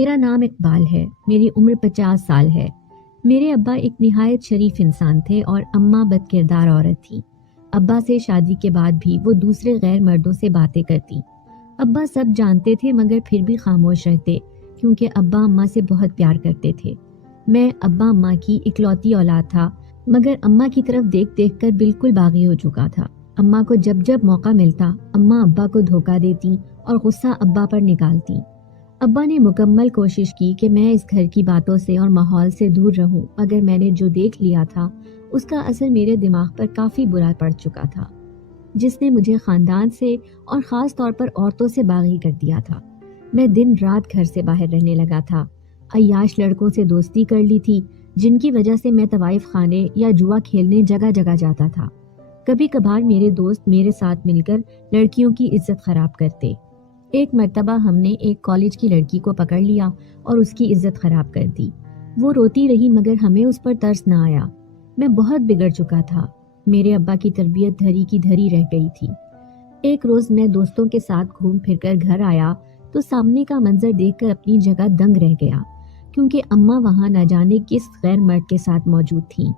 میرا نام اقبال ہے، میری عمر 50 سال ہے۔ میرے ابا ایک نہایت شریف انسان تھے اور اماں بد کردار عورت تھی۔ ابا سے شادی کے بعد بھی وہ دوسرے غیر مردوں سے باتیں کرتی۔ ابا سب جانتے تھے مگر پھر بھی خاموش رہتے کیونکہ ابا اماں سے بہت پیار کرتے تھے۔ میں ابا اماں کی اکلوتی اولاد تھا مگر اماں کی طرف دیکھ دیکھ کر بالکل باغی ہو چکا تھا۔ اماں کو جب جب موقع ملتا اماں ابا کو دھوکہ دیتی اور غصہ ابا پر نکالتی۔ ابا نے مکمل کوشش کی کہ میں اس گھر کی باتوں سے اور ماحول سے دور رہوں مگر میں نے جو دیکھ لیا تھا اس کا اثر میرے دماغ پر کافی برا پڑ چکا تھا، جس نے مجھے خاندان سے اور خاص طور پر عورتوں سے باغی کر دیا تھا۔ میں دن رات گھر سے باہر رہنے لگا تھا، عیاش لڑکوں سے دوستی کر لی تھی جن کی وجہ سے میں طوائف خانے یا جوا کھیلنے جگہ جگہ جاتا تھا۔ کبھی کبھار میرے دوست میرے ساتھ مل کر لڑکیوں کی عزت خراب کرتے۔ ایک مرتبہ ہم نے ایک کالج کی لڑکی کو پکڑ لیا اور اس کی عزت خراب کر دی۔ وہ روتی رہی مگر ہمیں اس پر ترس نہ آیا۔ میں بہت بگڑ چکا تھا۔ میرے ابا کی تربیت دھری کی دھری رہ گئی تھی۔ ایک روز میں دوستوں کے ساتھ گھوم پھر کر گھر آیا تو سامنے کا منظر دیکھ کر اپنی جگہ دنگ رہ گیا کیونکہ اماں وہاں نہ جانے کس غیر مرد کے ساتھ موجود تھیں۔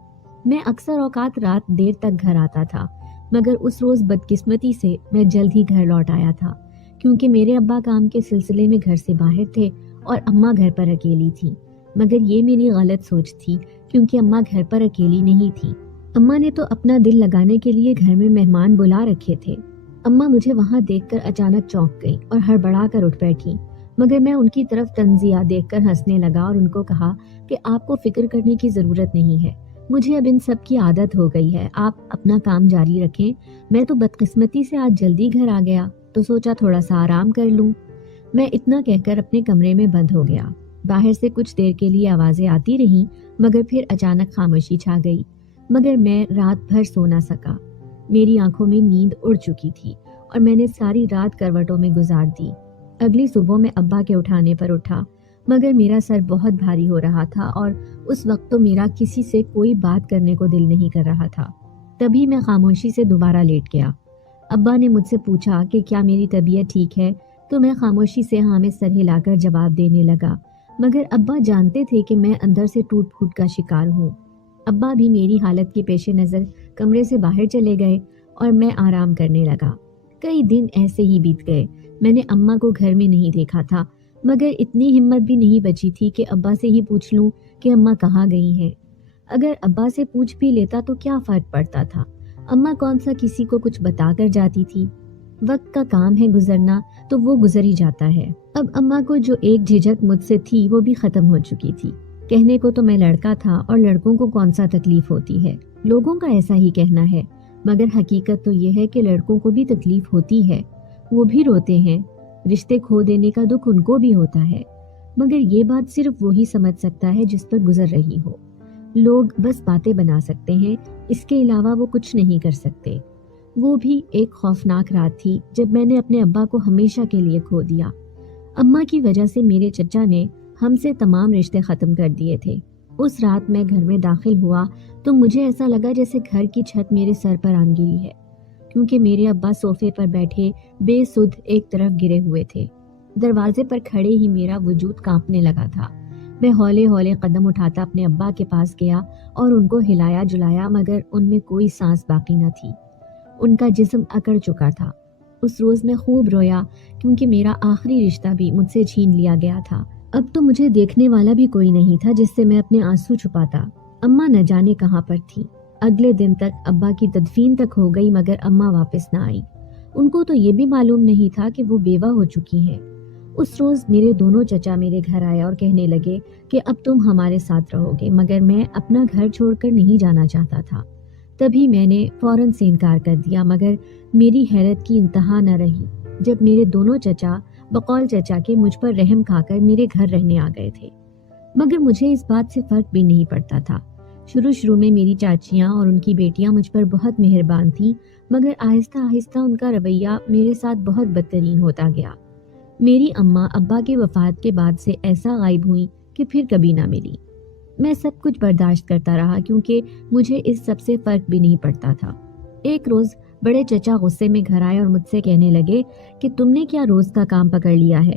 میں اکثر اوقات رات دیر تک گھر آتا تھا مگر اس روز بدقسمتی سے میں جلد ہی گھر لوٹ آیا تھا کیونکہ میرے ابا کام کے سلسلے میں گھر سے باہر تھے اور اماں گھر پر اکیلی تھی۔ مگر یہ میری غلط سوچ تھی کیونکہ اماں گھر پر اکیلی نہیں تھی۔ اماں نے تو اپنا دل لگانے کے لیے گھر میں مہمان بلا رکھے تھے۔ اماں مجھے وہاں دیکھ کر اچانک چونک گئی اور ہڑبڑا کر اٹھ بیٹھی مگر میں ان کی طرف تنزیہ دیکھ کر ہنسنے لگا اور ان کو کہا کہ آپ کو فکر کرنے کی ضرورت نہیں ہے، مجھے اب ان سب کی عادت ہو گئی ہے، آپ اپنا کام جاری رکھیں۔ میں تو بدقسمتی سے آج جلدی گھر آ گیا تو سوچا تھوڑا سا آرام کر لوں۔ میں اتنا کہہ کر اپنے کمرے میں بند ہو گیا۔ باہر سے کچھ دیر کے لیے آوازیں آتی رہیں مگر پھر اچانک خاموشی چھا گئی۔ مگر میں رات بھر سو نہ سکا۔ میری آنکھوں میں نیند اڑ چکی تھی اور میں نے ساری رات کروٹوں میں گزار دی۔ اگلی صبح میں ابا کے اٹھانے پر اٹھا مگر میرا سر بہت بھاری ہو رہا تھا اور اس وقت تو میرا کسی سے کوئی بات کرنے کو دل نہیں کر رہا تھا۔ تبھی میں خاموشی سے دوبارہ لیٹ گیا۔ ابا نے مجھ سے پوچھا کہ کیا میری طبیعت ٹھیک ہے تو میں خاموشی سے ہاں میں سر ہلا کر جواب دینے لگا مگر ابا جانتے تھے کہ میں اندر سے ٹوٹ پھوٹ کا شکار ہوں۔ ابا بھی میری حالت کے پیش نظر کمرے سے باہر چلے گئے اور میں آرام کرنے لگا۔ کئی دن ایسے ہی بیت گئے۔ میں نے اماں کو گھر میں نہیں دیکھا تھا مگر اتنی ہمت بھی نہیں بچی تھی کہ ابا سے ہی پوچھ لوں کہ اماں کہاں گئی ہیں۔ اگر ابا سے پوچھ بھی لیتا تو کیا فرق پڑتا تھا، اماں کون سا کسی کو کچھ بتا کر جاتی تھی۔ وقت کا کام ہے گزرنا تو وہ گزر ہی جاتا ہے۔ اب اماں کو جو ایک جھجک مجھ سے تھی وہ بھی ختم ہو چکی تھی۔ کہنے کو تو میں لڑکا تھا اور لڑکوں کو کون سا تکلیف ہوتی ہے، لوگوں کا ایسا ہی کہنا ہے مگر حقیقت تو یہ ہے کہ لڑکوں کو بھی تکلیف ہوتی ہے، وہ بھی روتے ہیں، رشتے کھو دینے کا دکھ ان کو بھی ہوتا ہے مگر یہ بات صرف وہی سمجھ سکتا ہے جس پر گزر رہی ہو۔ لوگ بس باتیں بنا سکتے ہیں، اس کے علاوہ وہ کچھ نہیں کر سکتے۔ وہ بھی ایک خوفناک رات تھی جب میں نے اپنے ابا کو ہمیشہ کے لیے کھو دیا۔ اماں کی وجہ سے میرے چچا نے ہم سے تمام رشتے ختم کر دیے تھے۔ اس رات میں گھر میں داخل ہوا تو مجھے ایسا لگا جیسے گھر کی چھت میرے سر پر آن گری ہے کیونکہ میرے ابا صوفے پر بیٹھے بے سدھ ایک طرف گرے ہوئے تھے۔ دروازے پر کھڑے ہی میرا وجود کانپنے لگا تھا۔ میں ہولے ہولے قدم اٹھاتا اپنے ابا کے پاس گیا اور ان کو ہلایا جلایا مگر ان میں کوئی سانس باقی نہ تھی، ان کا جسم اکڑ چکا تھا۔ اس روز میں خوب رویا کیونکہ میرا آخری رشتہ بھی مجھ سے چھین لیا گیا تھا۔ اب تو مجھے دیکھنے والا بھی کوئی نہیں تھا جس سے میں اپنے آنسو چھپاتا۔ اماں نہ جانے کہاں پر تھی۔ اگلے دن تک ابا کی تدفین تک ہو گئی مگر اماں واپس نہ آئی۔ ان کو تو یہ بھی معلوم نہیں تھا کہ وہ بیوہ ہو چکی ہیں۔ اس روز میرے دونوں چچا میرے گھر آئے اور کہنے لگے کہ اب تم ہمارے ساتھ رہو گے مگر میں اپنا گھر چھوڑ کر نہیں جانا چاہتا تھا۔ تبھی میں نے فوراً سے انکار کر دیا مگر میری حیرت کی انتہا نہ رہی جب میرے دونوں چچا بقول چچا کے مجھ پر رحم کھا کر میرے گھر رہنے آ گئے تھے۔ مگر مجھے اس بات سے فرق بھی نہیں پڑتا تھا۔ شروع میں میری چاچیاں اور ان کی بیٹیاں مجھ پر بہت مہربان تھیں مگر آہستہ آہستہ ان کا رویہ میرے ساتھ بہت بدترین ہوتا گیا۔ میری اماں ابا کی وفات کے بعد سے ایسا غائب ہوئی کہ پھر کبھی نہ ملی۔ میں سب کچھ برداشت کرتا رہا کیونکہ مجھے اس سب سے فرق بھی نہیں پڑتا تھا۔ ایک روز بڑے چچا غصے میں گھر آئے اور مجھ سے کہنے لگے کہ تم نے کیا روز کا کام پکڑ لیا ہے،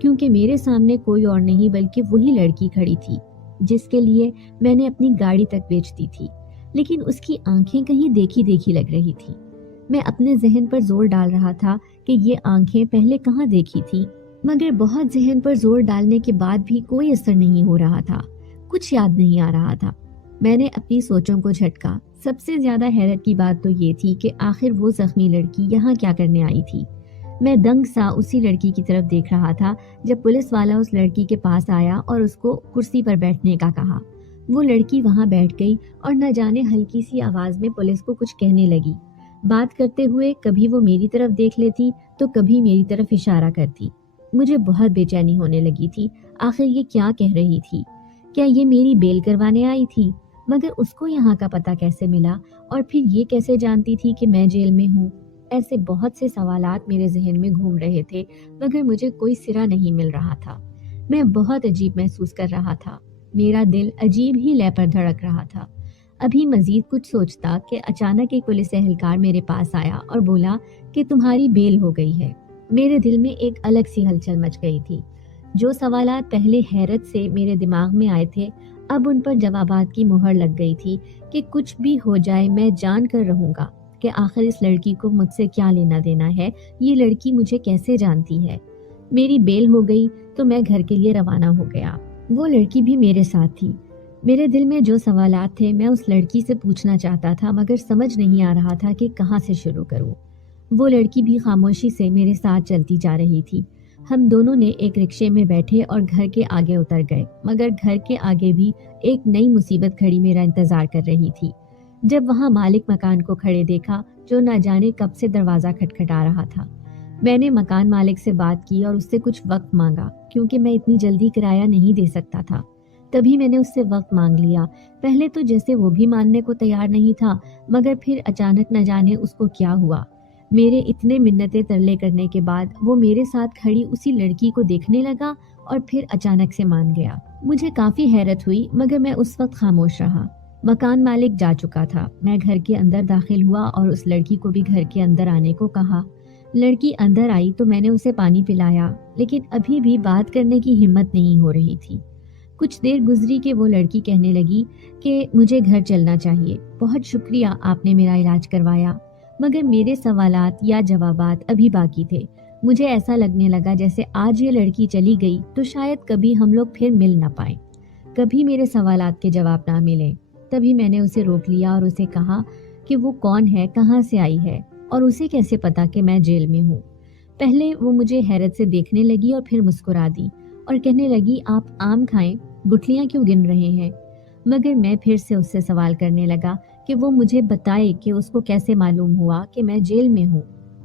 کیونکہ میرے سامنے کوئی اور نہیں بلکہ وہی لڑکی کھڑی تھی جس کے لیے میں نے اپنی گاڑی تک بیچ دی تھی، لیکن اس کی آنکھیں کہیں دیکھی دیکھی لگ رہی تھی۔ میں اپنے ذہن پر زور ڈال رہا تھا کہ یہ آنکھیں پہلے کہاں دیکھی تھی، مگر بہت ذہن پر زور ڈالنے کے بعد بھی کوئی اثر نہیں ہو رہا تھا، کچھ یاد نہیں آ رہا تھا۔ میں نے اپنی سوچوں کو جھٹکا۔ سب سے زیادہ حیرت کی بات تو یہ تھی کہ آخر وہ زخمی لڑکی یہاں کیا کرنے آئی تھی۔ میں دنگ سا اسی لڑکی کی طرف دیکھ رہا تھا جب پولیس والا اس لڑکی کے پاس آیا اور اس کو کرسی پر بیٹھنے کا کہا۔ وہ لڑکی وہاں بیٹھ گئی اور نہ جانے ہلکی سی آواز میں پولیس کو کچھ کہنے لگی۔ بات کرتے ہوئے کبھی وہ میری طرف دیکھ لیتی تو کبھی میری طرف اشارہ کرتی۔ مجھے بہت بے چینی ہونے لگی تھی، آخر یہ کیا کہہ رہی تھی؟ کیا یہ میری بیل کروانے آئی تھی؟ مگر اس کو یہاں کا پتہ کیسے ملا، اور پھر یہ کیسے جانتی تھی کہ میں جیل میں ہوں؟ ایسے بہت سے سوالات میرے ذہن میں گھوم رہے تھے، مگر مجھے کوئی سرا نہیں مل رہا تھا۔ میں بہت عجیب محسوس کر رہا تھا، میرا دل عجیب ہی لے پر دھڑک رہا تھا۔ ابھی مزید کچھ سوچتا کہ اچانک ایک پولیس اہلکار میرے پاس آیا اور بولا کہ تمہاری بیل ہو گئی ہے۔ میرے دل میں ایک الگ سی ہلچل مچ گئی تھی۔ جو سوالات پہلے حیرت سے میرے دماغ میں آئے تھے، اب ان پر جوابات کی مہر لگ گئی تھی کہ کچھ بھی ہو جائے میں جان کر رہوں گا کہ آخر اس لڑکی کو مجھ سے کیا لینا دینا ہے، یہ لڑکی مجھے کیسے جانتی ہے۔ میری بیل ہو گئی تو میں گھر کے لیے روانہ ہو گیا۔ وہ لڑکی بھی میرے ساتھ تھی۔ میرے دل میں جو سوالات تھے میں اس لڑکی سے پوچھنا چاہتا تھا، مگر سمجھ نہیں آ رہا تھا کہ کہاں سے شروع کروں۔ وہ لڑکی بھی خاموشی سے میرے ساتھ چلتی جا رہی تھی۔ ہم دونوں نے ایک رکشے میں بیٹھے اور گھر کے آگے اتر گئے، مگر گھر کے آگے بھی ایک نئی مصیبت کھڑی میرا انتظار کر رہی تھی۔ جب وہاں مالک مکان کو کھڑے دیکھا جو نہ جانے کب سے دروازہ کھٹکھٹا رہا تھا۔ میں نے مکان مالک سے بات کی اور اس سے کچھ وقت مانگا، کیونکہ میں اتنی جلدی کرایہ نہیں دے سکتا تھا۔ تبھی میں نے اس سے وقت مانگ لیا۔ پہلے تو جیسے وہ بھی ماننے کو تیار نہیں تھا، مگر پھر اچانک نہ جانے اس کو کیا ہوا، میرے اتنے منتیں ترلے کرنے کے بعد وہ میرے ساتھ کھڑی اسی لڑکی کو دیکھنے لگا اور پھر اچانک سے مان گیا۔ مجھے کافی حیرت ہوئی، مگر میں اس وقت خاموش رہا۔ مکان مالک جا چکا تھا۔ میں گھر کے اندر داخل ہوا اور اس لڑکی کو بھی گھر کے اندر آنے کو کہا۔ لڑکی اندر آئی تو میں نے اسے پانی پلایا، لیکن ابھی بھی بات کرنے کی ہمت نہیں ہو رہی تھی۔ کچھ دیر گزری کہ وہ لڑکی کہنے لگی کہ مجھے گھر چلنا چاہیے، بہت شکریہ آپ نے میرا علاج کروایا۔ مگر میرے سوالات یا جوابات ابھی باقی تھے۔ مجھے ایسا لگنے لگا جیسے آج یہ لڑکی چلی گئی تو شاید کبھی ہم لوگ پھر مل نہ پائیں، کبھی میرے سوالات کے جواب نہ ملیں۔ تبھی میں نے اسے روک لیا اور اسے کہا کہ وہ کون ہے، کہاں سے آئی ہے، اور اسے کیسے پتا کہ میں جیل میں ہوں۔ پہلے وہ مجھے حیرت سے دیکھنے لگی اور پھر مسکرا دی اور کہنے لگی آپ آم کھائیں، گٹھلیاں کیوں گن رہے ہیں؟ مگر میں پھر سے اس سے سوال کرنے لگا کہ وہ مجھے بتائے کہ اس کو کیسے معلوم ہوا کہ میں جیل میں ہوں۔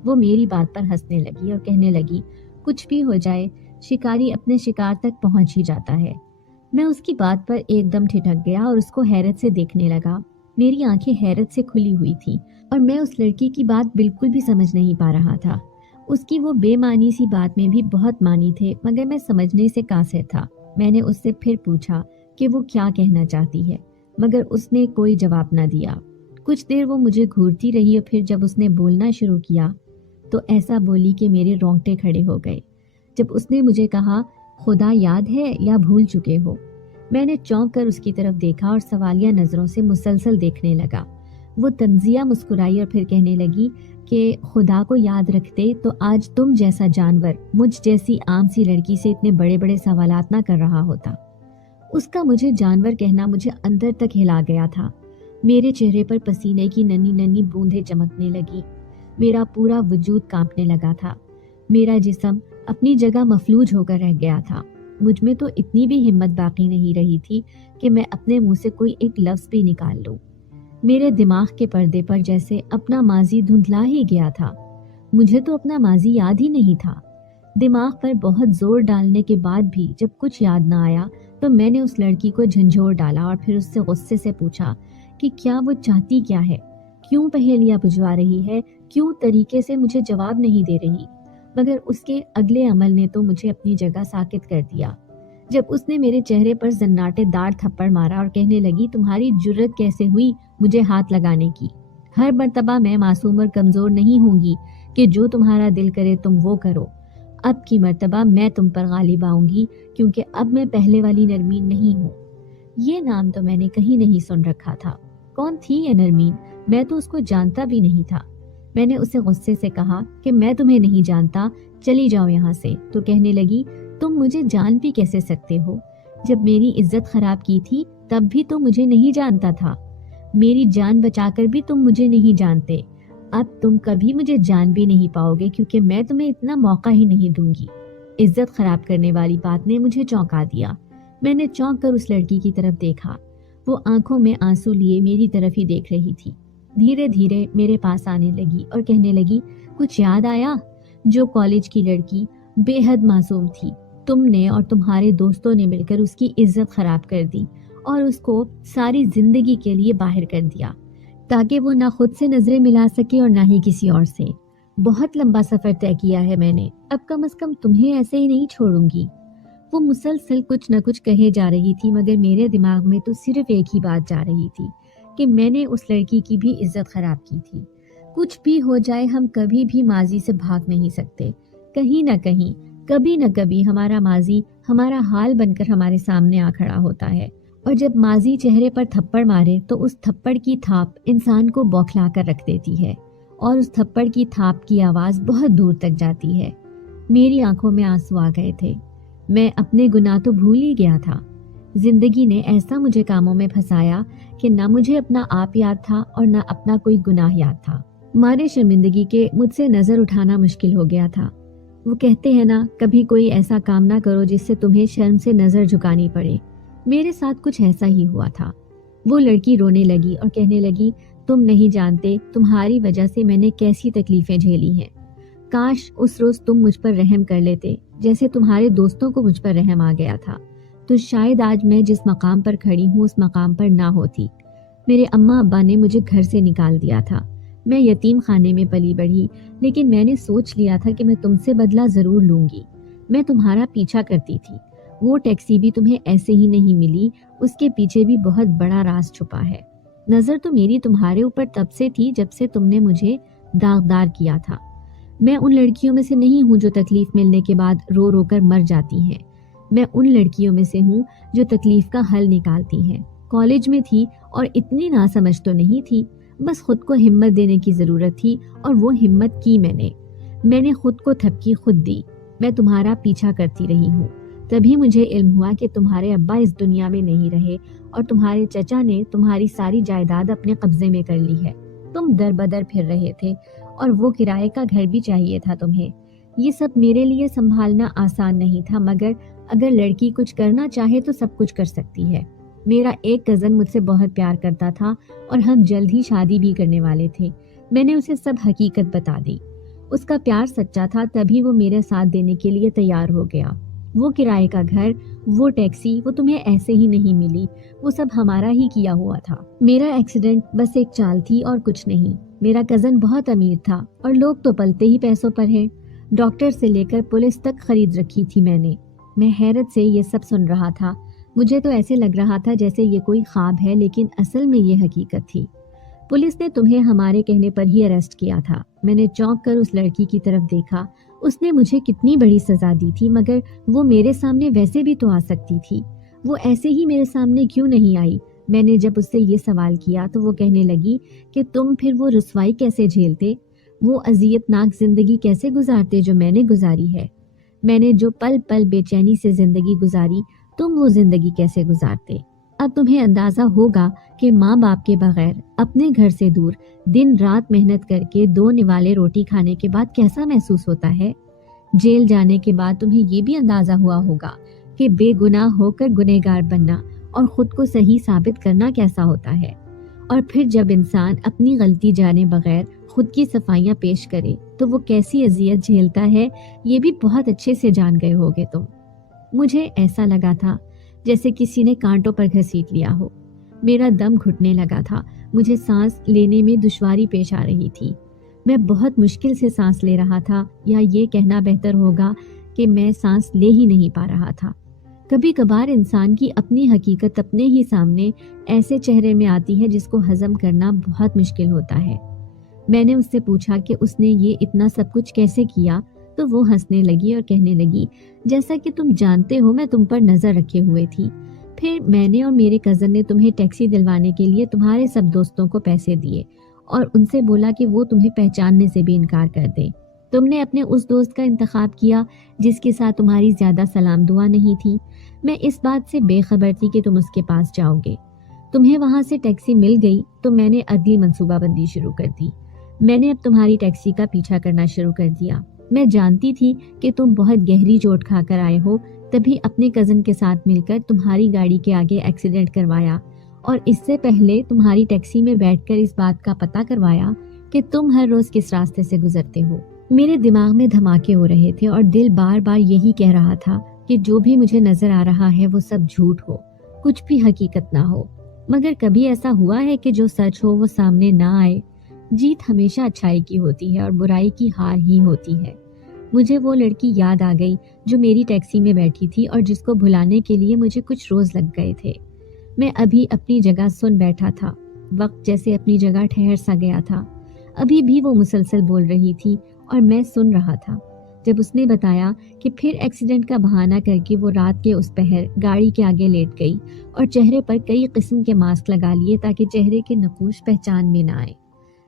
وہ میری بات پر ہنسنے لگی اور کہنے لگی کچھ بھی ہو جائے، شکاری اپنے شکار تک پہنچ ہی جاتا ہے۔ میں اس کی بات پر ایک دم ٹھٹک گیا اور اس کو حیرت سے دیکھنے لگا۔ میری آنکھیں حیرت سے کھلی ہوئی تھیں اور میں اس لڑکی کی بات بالکل بھی سمجھ نہیں پا رہا تھا۔ اس کی وہ بے معنی سی بات میں بھی بہت معنی تھے، مگر میں سمجھنے سے قاصر تھا۔ میں نے اس سے پھر پوچھا کہ وہ کیا کہنا چاہتی ہے، مگر اس نے کوئی جواب نہ دیا۔ کچھ دیر وہ مجھے گھورتی رہی اور پھر جب اس نے بولنا شروع کیا تو ایسا بولی کہ میرے رونگٹے کھڑے ہو گئے۔ جب اس نے مجھے کہا خدا یاد ہے یا بھول چکے ہو، میں نے چونک کر اس کی طرف دیکھا اور سوالیہ نظروں سے مسلسل دیکھنے لگا۔ وہ طنزیہ مسکرائی اور پھر کہنے لگی کہ خدا کو یاد رکھتے تو آج تم جیسا جانور مجھ جیسی عام سی لڑکی سے اتنے بڑے بڑے سوالات نہ کر رہا ہوتا۔ اس کا مجھے جانور کہنا مجھے اندر تک ہلا گیا تھا۔ میرے چہرے پر پسینے کی ننھی ننھی بوندیں چمکنے لگی، میرا پورا وجود کانپنے لگا تھا، میرا جسم اپنی جگہ مفلوج ہو کر رہ گیا تھا۔ مجھ میں تو اتنی بھی ہمت باقی نہیں رہی تھی کہ میں اپنے منہ سے کوئی ایک لفظ بھی نکال لوں۔ میرے دماغ کے پردے پر جیسے اپنا ماضی دھندلا ہی گیا تھا۔ مجھے تو اپنا ماضی یاد ہی نہیں تھا۔ دماغ پر بہت زور ڈالنے کے بعد بھی جب کچھ یاد نہ آیا تو میں نے اس لڑکی کو جھنجھوڑ ڈالا اور پھر اس سے غصے سے پوچھا کہ کیا وہ چاہتی کیا ہے، کیوں پہیلیاں بجھوا رہی ہے، کیوں طریقے سے مجھے جواب نہیں دے رہی۔ مگر اس کے اگلے عمل نے تو مجھے اپنی جگہ ساکت کر دیا۔ جب اس نے میرے چہرے پر زناٹے دار تھپڑ مارا اور کہنے لگی تمہاری جرت کیسے ہوئی مجھے ہاتھ لگانے کی، ہر مرتبہ میں معصوم اور کمزور نہیں ہوں گی کہ جو تمہارا دل کرے تم وہ کرو۔ اب کی مرتبہ میں تم پر غالب آؤں گی، کیونکہ اب میں پہلے والی نرمین نہیں ہوں۔ یہ نام تو میں نے کہیں نہیں سن رکھا تھا۔ کون تھی یہ نرمین؟ میں تو اس کو جانتا بھی نہیں تھا۔ میں نے اسے غصے سے کہا کہ میں تمہیں نہیں جانتا، چلی جاؤ یہاں سے۔ تو کہنے لگی، تم مجھے جان بھی کیسے سکتے ہو؟ جب میری عزت خراب کی تھی تب بھی تو مجھے نہیں جانتا تھا، میری جان بچا کر بھی تم مجھے نہیں جانتے، اب تم کبھی مجھے جان بھی نہیں پاؤ گے، کیونکہ میں تمہیں اتنا موقع ہی نہیں دوں گی۔ عزت خراب کرنے والی بات نے مجھے چونکا دیا۔ میں نے چونک کر اس لڑکی کی طرف دیکھا، وہ آنکھوں میں آنسو لیے میری طرف ہی دیکھ رہی تھی۔ دھیرے دھیرے میرے پاس آنے لگی اور کہنے لگی، کچھ یاد آیا؟ جو کالج کی لڑکی بے حد معصوم تھی، تم نے اور تمہارے دوستوں نے مل کر اس کی عزت خراب کر دی اور اس کو ساری زندگی کے لیے باہر کر دیا، تاکہ وہ نہ خود سے نظریں ملا سکے اور نہ ہی کسی اور سے۔ بہت لمبا سفر طے کیا ہے میں نے، اب کم از کم تمہیں ایسے ہی نہیں چھوڑوں گی۔ وہ مسلسل کچھ نہ کچھ کہے جا رہی تھی، مگر میرے دماغ میں تو صرف ایک ہی بات جا رہی تھی کہ میں نے اس لڑکی کی بھی عزت خراب کی تھی۔ کچھ بھی ہو جائے، ہم کبھی بھی ماضی سے بھاگ نہیں سکتے۔ کہیں نہ کہیں، کبھی نہ کبھی ہمارا ماضی ہمارا حال بن کر ہمارے سامنے آ کھڑا ہوتا ہے، اور جب ماضی چہرے پر تھپڑ مارے تو اس تھپڑ کی تھاپ انسان کو بوکھلا کر رکھ دیتی ہے، اور اس تھپڑ کی تھاپ کی آواز بہت دور تک جاتی ہے۔ میری آنکھوں میں آنسو آ گئے تھے، میں اپنے گناہ تو بھول ہی گیا تھا۔ زندگی نے ایسا مجھے کاموں میں پھنسایا کہ نہ مجھے اپنا آپ یاد تھا اور نہ اپنا کوئی گناہ یاد تھا۔ مارے شرمندگی کے مجھ سے نظر اٹھانا مشکل ہو گیا تھا۔ وہ کہتے ہیں نا، کبھی کوئی ایسا کام نہ کرو جس سے تمہیں شرم سے نظر جھکانی پڑے۔ میرے ساتھ کچھ ایسا ہی ہوا تھا۔ وہ لڑکی رونے لگی اور کہنے لگی، تم نہیں جانتے تمہاری وجہ سے میں نے کیسی تکلیفیں جھیلی ہیں۔ کاش اس روز تم مجھ پر رحم کر لیتے جیسے تمہارے دوستوں کو مجھ پر رحم آ گیا تھا، تو شاید آج میں جس مقام پر کھڑی ہوں اس مقام پر نہ ہوتی۔ میرے اماں ابا نے مجھے گھر سے نکال دیا تھا، میں یتیم خانے میں پلی بڑھی، لیکن میں نے سوچ لیا تھا کہ میں تم سے بدلہ ضرور لوں گی۔ میں تمہارا پیچھا کرتی تھی، وہ ٹیکسی بھی تمہیں ایسے ہی نہیں ملی، اس کے پیچھے بھی بہت بڑا راز چھپا ہے۔ نظر تو میری تمہارے اوپر تب سے تھی جب سے تم نے مجھے داغدار کیا تھا۔ میں ان لڑکیوں میں سے نہیں ہوں جو تکلیف ملنے کے بعد رو رو کر مر جاتی ہیں، میں ان لڑکیوں میں سے ہوں جو تکلیف کا حل نکالتی ہیں۔ کالج میں تھی اور اتنی ناسمجھ تو نہیں تھی، بس خود کو ہمت دینے کی ضرورت تھی، اور وہ ہمت کی میں نے خود کو تھپکی خود دی۔ میں تمہارا پیچھا کرتی رہی ہوں، تبھی مجھے علم ہوا کہ تمہارے ابا اس دنیا میں نہیں رہے اور تمہارے چچا نے تمہاری ساری جائیداد اپنے قبضے میں کر لی ہے۔ تم در بدر پھر رہے تھے اور وہ کرائے کا گھر بھی چاہیے تھا تمہیں۔ یہ سب میرے لیے سنبھالنا آسان نہیں تھا، مگر اگر لڑکی کچھ کرنا چاہے تو سب کچھ کر سکتی ہے۔ میرا ایک کزن مجھ سے بہت پیار کرتا تھا اور ہم جلد ہی شادی بھی کرنے والے تھے۔ میں نے اسے سب حقیقت بتا دی۔ اس کا پیار سچا تھا، تبھی وہ میرے ساتھ دینے کے لیے تیار ہو گیا۔ وہ کرائے کا گھر، وہ ٹیکسی، وہ تمہیں ایسے ہی نہیں ملی، وہ سب ہمارا ہی کیا ہوا تھا۔ میرا ایکسیڈنٹ بس ایک چال تھی اور کچھ نہیں۔ میرا کزن بہت امیر تھا اور لوگ تو پلتے ہی پیسوں پر ہیں۔ ڈاکٹر سے لے کر پولیس تک خرید رکھی تھی میں نے۔ میں حیرت سے یہ سب سن رہا تھا، مجھے تو ایسے لگ رہا تھا جیسے یہ کوئی خواب ہے، لیکن اصل میں یہ حقیقت تھی۔ پولیس نے تمہیں ہمارے کہنے پر ہی اریسٹ کیا تھا۔ میں نے چونک کر اس لڑکی کی طرف دیکھا، اس نے مجھے کتنی بڑی سزا دی تھی، مگر وہ میرے سامنے ویسے بھی تو آ سکتی تھی، وہ ایسے ہی میرے سامنے کیوں نہیں آئی؟ میں نے جب اس سے یہ سوال کیا تو وہ کہنے لگی کہ تم پھر وہ رسوائی کیسے جھیلتے، وہ اذیت ناک زندگی کیسے گزارتے جو میں نے گزاری ہے؟ میں نے جو پل پل بے چینی سے زندگی گزاری، تم وہ زندگی کیسے گزارتے؟ اب تمہیں اندازہ ہوگا کہ ماں باپ کے بغیر اپنے گھر سے دور دن رات محنت کر کے 2 نوالے روٹی کھانے کے بعد کیسا محسوس ہوتا ہے۔ جیل جانے کے بعد تمہیں یہ بھی اندازہ ہوا ہوگا کہ بے گناہ ہو کر گنہگار بننا اور خود کو صحیح ثابت کرنا کیسا ہوتا ہے، اور پھر جب انسان اپنی غلطی جانے بغیر خود کی صفائیاں پیش کرے تو وہ کیسی اذیت جھیلتا ہے، یہ بھی بہت اچھے سے جان گئے ہوگے تم۔ مجھے ایسا لگا تھا جیسے کسی نے کانٹوں پر گھسیٹ لیا ہو۔ میرا دم گھٹنے لگا تھا، مجھے سانس لینے میں دشواری پیش آ رہی تھی۔ میں بہت مشکل سے سانس لے رہا تھا، یا یہ کہنا بہتر ہوگا کہ میں سانس لے ہی نہیں پا رہا تھا۔ کبھی کبھار انسان کی اپنی حقیقت اپنے ہی سامنے ایسے چہرے میں آتی ہے جس کو ہضم کرنا بہت مشکل ہوتا ہے۔ میں نے اس سے پوچھا کہ اس نے یہ اتنا سب کچھ کیسے کیا، تو وہ ہنسنے لگی اور کہنے لگی جیسا کہ تم جانتے ہو میں تم پر نظر رکھے ہوئے تھی. پھر میں نے اور میرے کزن نے تمہیں ٹیکسی دلوانے کے لیے تمہارے سب دوستوں کو پیسے دیے اور ان سے بولا کہ وہ تمہیں پہچاننے سے بھی انکار کر دیں. تم نے اپنے اس دوست کا انتخاب کیا جس کے ساتھ تمہاری زیادہ سلام دعا نہیں تھی. میں اس بات سے بے خبر تھی کہ تم اس کے پاس جاؤ گے. تمہیں وہاں سے ٹیکسی مل گئی تو میں نے اگلی منصوبہ بندی شروع کر دی. میں نے اب تمہاری ٹیکسی کا پیچھا کرنا شروع کر دیا. میں جانتی تھی کہ تم بہت گہری چوٹ کھا کر آئے ہو، تبھی اپنے کزن کے ساتھ مل کر تمہاری گاڑی کے آگے ایکسیڈنٹ کروایا اور اس سے پہلے تمہاری ٹیکسی میں بیٹھ کر اس بات کا پتہ کروایا کہ تم ہر روز کس راستے سے گزرتے ہو. میرے دماغ میں دھماکے ہو رہے تھے اور دل بار بار یہی کہہ رہا تھا کہ جو بھی مجھے نظر آ رہا ہے وہ سب جھوٹ ہو، کچھ بھی حقیقت نہ ہو. مگر کبھی ایسا ہوا ہے کہ جو سچ ہو وہ سامنے نہ آئے؟ جیت ہمیشہ اچھائی کی ہوتی ہے اور برائی کی ہار ہی ہوتی ہے. مجھے وہ لڑکی یاد آ گئی جو میری ٹیکسی میں بیٹھی تھی اور جس کو بھلانے کے لیے مجھے کچھ روز لگ گئے تھے. میں ابھی اپنی جگہ سن بیٹھا تھا. وقت جیسے اپنی جگہ ٹھہر سا گیا تھا. ابھی بھی وہ مسلسل بول رہی تھی اور میں سن رہا تھا. جب اس نے بتایا کہ پھر ایکسیڈنٹ کا بہانہ کر کے وہ رات کے اس پہر گاڑی کے آگے لیٹ گئی اور چہرے پر کئی قسم کے ماسک لگا لیے تاکہ چہرے کے نقوش پہچان میں نہ آئے.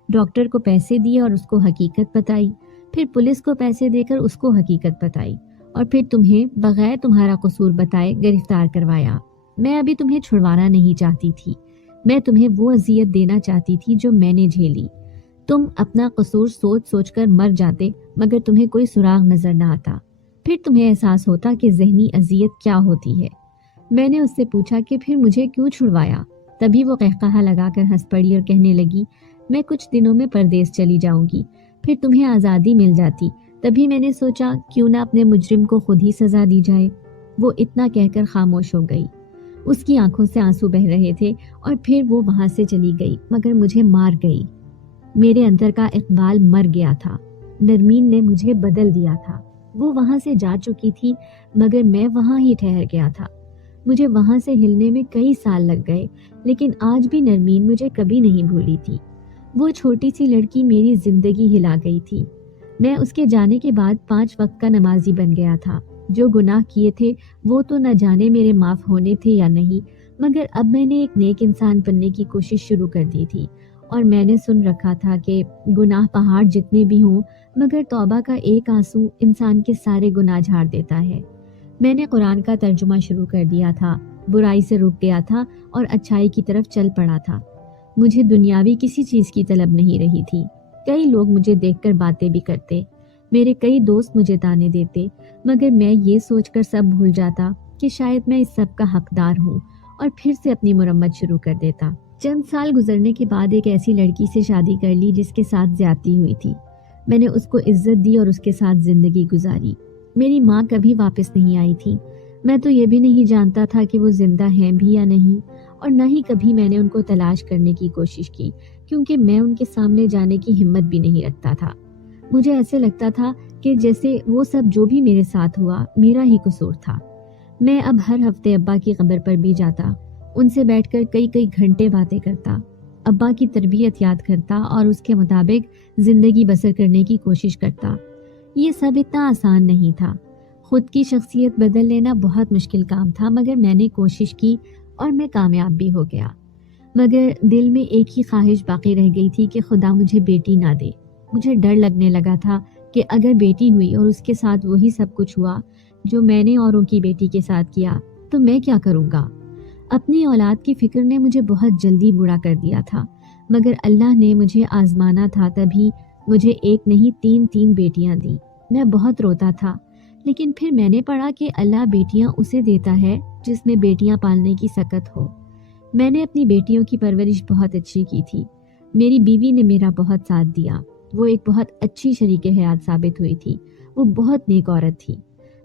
ڈاکٹر کو پیسے دیے اور اس کو حقیقت بتائی. پھر پولیس کو پیسے دے کر اس کو حقیقت بتائی اور پھر تمہیں بغیر تمہارا قصور بتائے گرفتار کروایا. میں ابھی تمہیں چھڑوانا نہیں چاہتی تھی. میں تمہیں وہ اذیت دینا چاہتی تھی جو میں نے جھیلی. تم اپنا قصور سوچ سوچ کر مر جاتے مگر تمہیں کوئی سراغ نظر نہ آتا. پھر تمہیں احساس ہوتا کہ ذہنی اذیت کیا ہوتی ہے. میں نے اس سے پوچھا کہ پھر مجھے کیوں چھڑوایا؟ تبھی وہ قہقہا لگا کر ہنس پڑی اور کہنے لگی میں کچھ دنوں میں پردیس چلی جاؤں گی، پھر تمہیں آزادی مل جاتی. تبھی میں نے سوچا کیوں نہ اپنے مجرم کو خود ہی سزا دی جائے. وہ اتنا کہہ کر خاموش ہو گئی. اس کی آنکھوں سے آنسو بہہ رہے تھے اور پھر وہ وہاں سے چلی گئی مگر مجھے مار گئی. میرے اندر کا اقبال مر گیا تھا. نرمین نے مجھے بدل دیا تھا. وہ وہاں سے جا چکی تھی مگر میں وہاں ہی ٹھہر گیا تھا. مجھے وہاں سے ہلنے میں کئی سال لگ گئے لیکن آج بھی نرمین مجھے کبھی نہیں بھولی تھی. وہ چھوٹی سی لڑکی میری زندگی ہلا گئی تھی. میں اس کے جانے کے بعد 5 وقت کا نمازی بن گیا تھا. جو گناہ کیے تھے وہ تو نہ جانے میرے معاف ہونے تھے یا نہیں، مگر اب میں نے ایک نیک انسان بننے کی کوشش شروع کر دی تھی اور میں نے سن رکھا تھا کہ گناہ پہاڑ جتنے بھی ہوں مگر توبہ کا ایک آنسو انسان کے سارے گناہ جھاڑ دیتا ہے. میں نے قرآن کا ترجمہ شروع کر دیا تھا، برائی سے رک گیا تھا اور اچھائی کی طرف چل پڑا تھا. مجھے دنیاوی کسی چیز کی طلب نہیں رہی تھی. کئی لوگ مجھے دیکھ کر باتیں بھی کرتے، میرے کئی دوست مجھے تانے دیتے، مگر میں یہ سوچ کر سب بھول جاتا کہ شاید میں اس سب کا حقدار ہوں اور پھر سے اپنی مرمت شروع کر دیتا. چند سال گزرنے کے بعد ایک ایسی لڑکی سے شادی کر لی جس کے ساتھ زیادتی ہوئی تھی. میں نے اس کو عزت دی اور اس کے ساتھ زندگی گزاری. میری ماں کبھی واپس نہیں آئی تھی. میں تو یہ بھی نہیں جانتا تھا کہ وہ زندہ ہیں بھی یا نہیں، اور نہ ہی کبھی میں نے ان کو تلاش کرنے کی کوشش کی کیونکہ میں ان کے سامنے جانے کی ہمت بھی نہیں رکھتا تھا. مجھے ایسے لگتا تھا کہ جیسے وہ سب جو بھی میرے ساتھ ہوا میرا ہی قصور تھا. میں اب ہر ہفتے ابا کی قبر پر بھی جاتا، ان سے بیٹھ کر کئی گھنٹے باتیں کرتا، ابا کی تربیت یاد کرتا اور اس کے مطابق زندگی بسر کرنے کی کوشش کرتا. یہ سب اتنا آسان نہیں تھا. خود کی شخصیت بدل لینا بہت مشکل کام تھا مگر میں نے کوشش کی اور میں کامیاب بھی ہو گیا. مگر دل میں ایک ہی خواہش باقی رہ گئی تھی کہ خدا مجھے بیٹی نہ دے. مجھے ڈر لگنے لگا تھا کہ اگر بیٹی ہوئی اور اس کے ساتھ وہی سب کچھ ہوا جو میں نے اوروں کی بیٹی کے ساتھ کیا تو میں کیا کروں گا. اپنی اولاد کی فکر نے مجھے بہت جلدی بوڑھا کر دیا تھا مگر اللہ نے مجھے آزمانا تھا تبھی مجھے ایک نہیں 3 بیٹیاں دیں. میں بہت روتا تھا لیکن پھر میں نے پڑھا کہ اللہ بیٹیاں اسے دیتا ہے جس میں بیٹیاں پالنے کی سکت ہو. میں نے اپنی بیٹیوں کی پرورش بہت اچھی کی تھی. میری بیوی نے میرا بہت ساتھ دیا. وہ ایک بہت اچھی شریک حیات ثابت ہوئی تھی. وہ بہت نیک عورت تھی.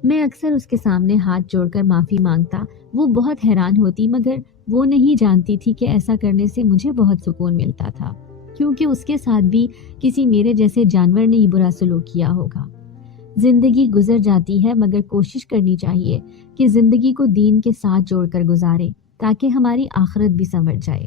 میں اکثر اس کے سامنے ہاتھ جوڑ کر معافی مانگتا. وہ بہت حیران ہوتی مگر وہ نہیں جانتی تھی کہ ایسا کرنے سے مجھے بہت سکون ملتا تھا کیونکہ اس کے ساتھ بھی کسی میرے جیسے جانور نے ہی برا سلوک کیا ہوگا. زندگی گزر جاتی ہے مگر کوشش کرنی چاہیے کہ زندگی کو دین کے ساتھ جوڑ کر گزارے تاکہ ہماری آخرت بھی سنور جائے.